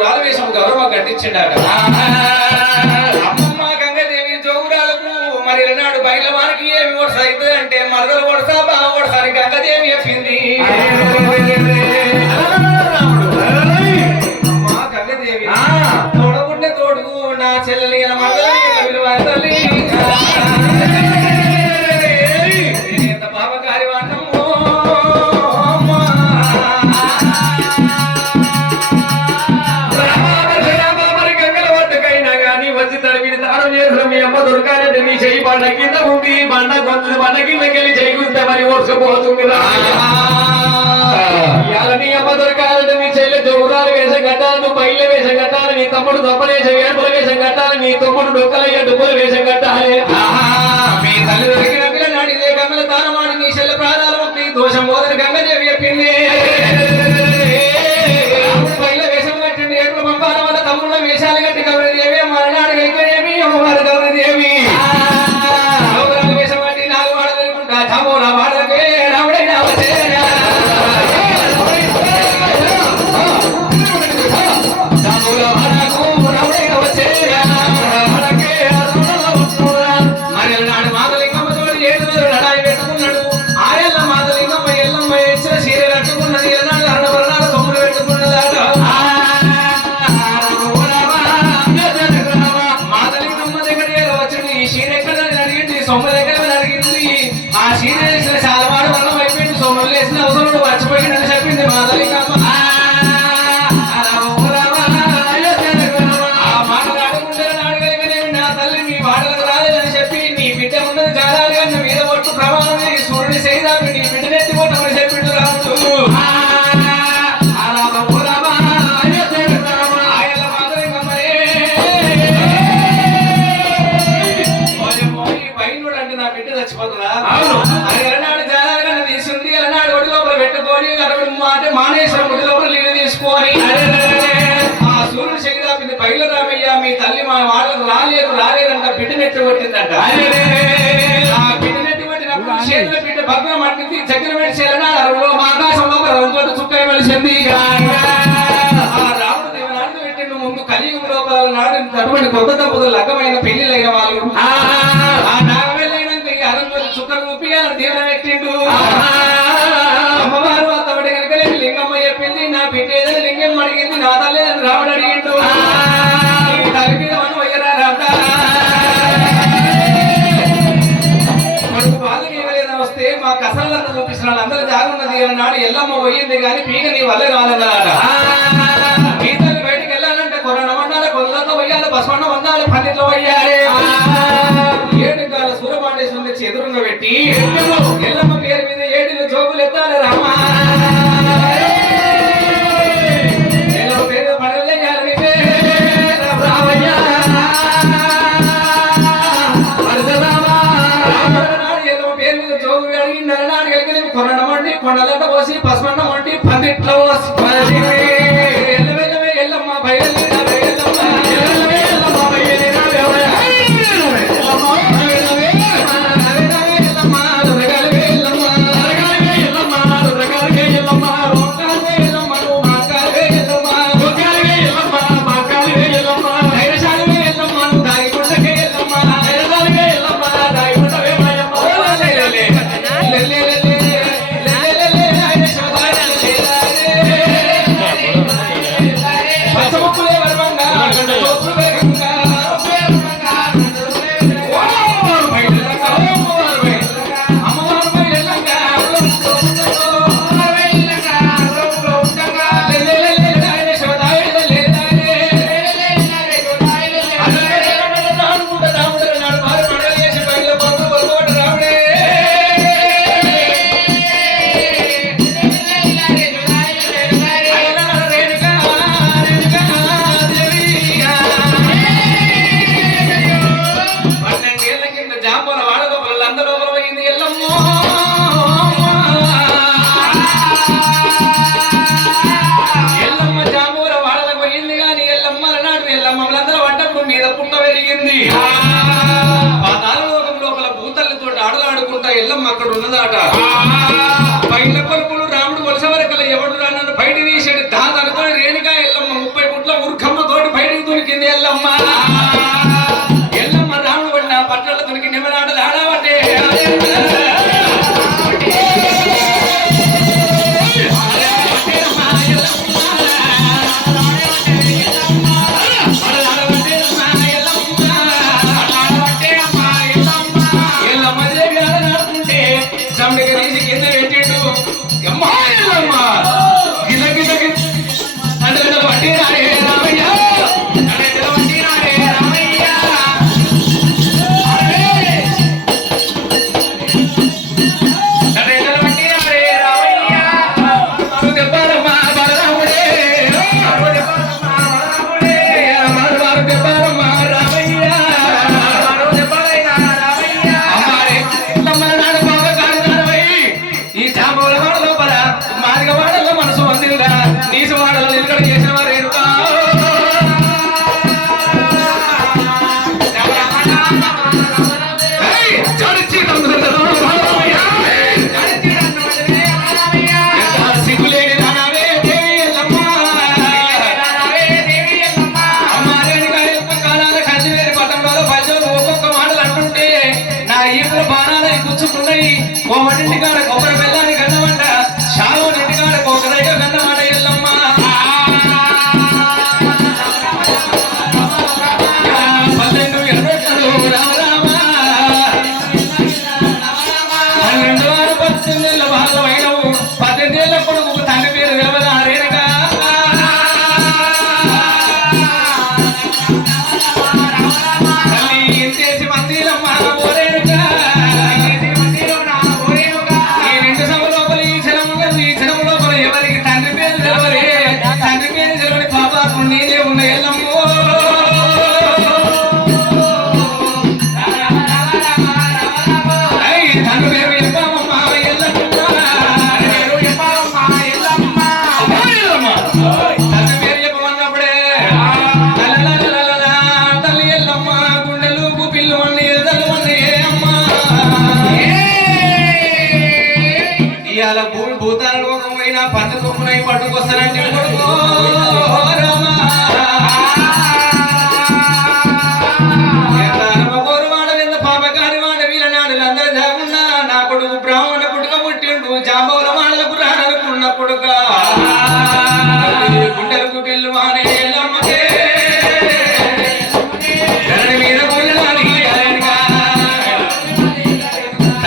జోగురాలు వేషం గౌరవ కట్టించిండట. అమ్మమ్మ గంగదేవి జోగురాలకు మరి నాడు బయలవానికి ఏమి ఓడస అంటే మరదలు ఓడసా బావ ఓడసారి గంగదేవి చెప్పింది. రా. ఇవాళ అమ్మ దొరకాలంటే మీ చెల్లి జోగురాలు వేషం కట్టాలి నువ్వు బయలు వేషం కట్టాలి నీ తమ్ముడు దొప్పలేసే ఏడుపుల వేషం కట్టాలి నీ తమ్ముడు డొక్కలయ్యే డుబ్బుల వేషం కట్టాలి మీ తల్లి షీన్ ఎక్కడ అడిగింది సొమ్ములు ఎక్కడ అడిగింది ఆ షీన్ వేసిన చాలవాడు వల్ల అయిపోయింది సొమ్ములు వేసిన అవసరం మర్చిపోయింది అని చెప్పింది నా తల్లి మీ మాటలకు రాలేదని చెప్పి నీ బిడ్డ ఉన్నది కాదాలి అని మీద పట్టు ప్రమాణం కొట్టిందంట ఆ చేతుల బిడ్డ చక్కెర ఆకాశంలో చుక్క వెలిసింది. ఆ రాముడు దేవనాడు పెట్టిండు ముందు కలియుగం లోపల నాడు అటువంటి కొత్త దంపతులు లగ్గమైన పెళ్ళిలైన వాళ్ళు. ఆ నాగవెళ్ళైనాక ఈ అరంగోటి చుక్కలు ముప్పి దీవెన పెట్టిండు. అమ్మవారు అత్తబడి కనుక లింగమ్మ చెప్పింది నా బిడ్డ ఏదైనా లింగం అడిగింది నా తల్లి రాముడు అడిగిండు. జాగున్నది అన్నాడు ఎల్లమ్మ పోయింది కానీ పీక నీ వల్ల కావాలన్నాడ పీతలు బయటికి వెళ్ళాలంటే కొరణ వండాలి కొరలతో వయ్యాలి బసవన్న వండాలి పండిట్లో వయ్యాలి ఏడు కాల సూరపాండేశ్వరం తెచ్చి ఎదురుగా పెట్టి Yellamma falou ela కొమ్మటి కొమ్మటి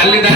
dale, dale.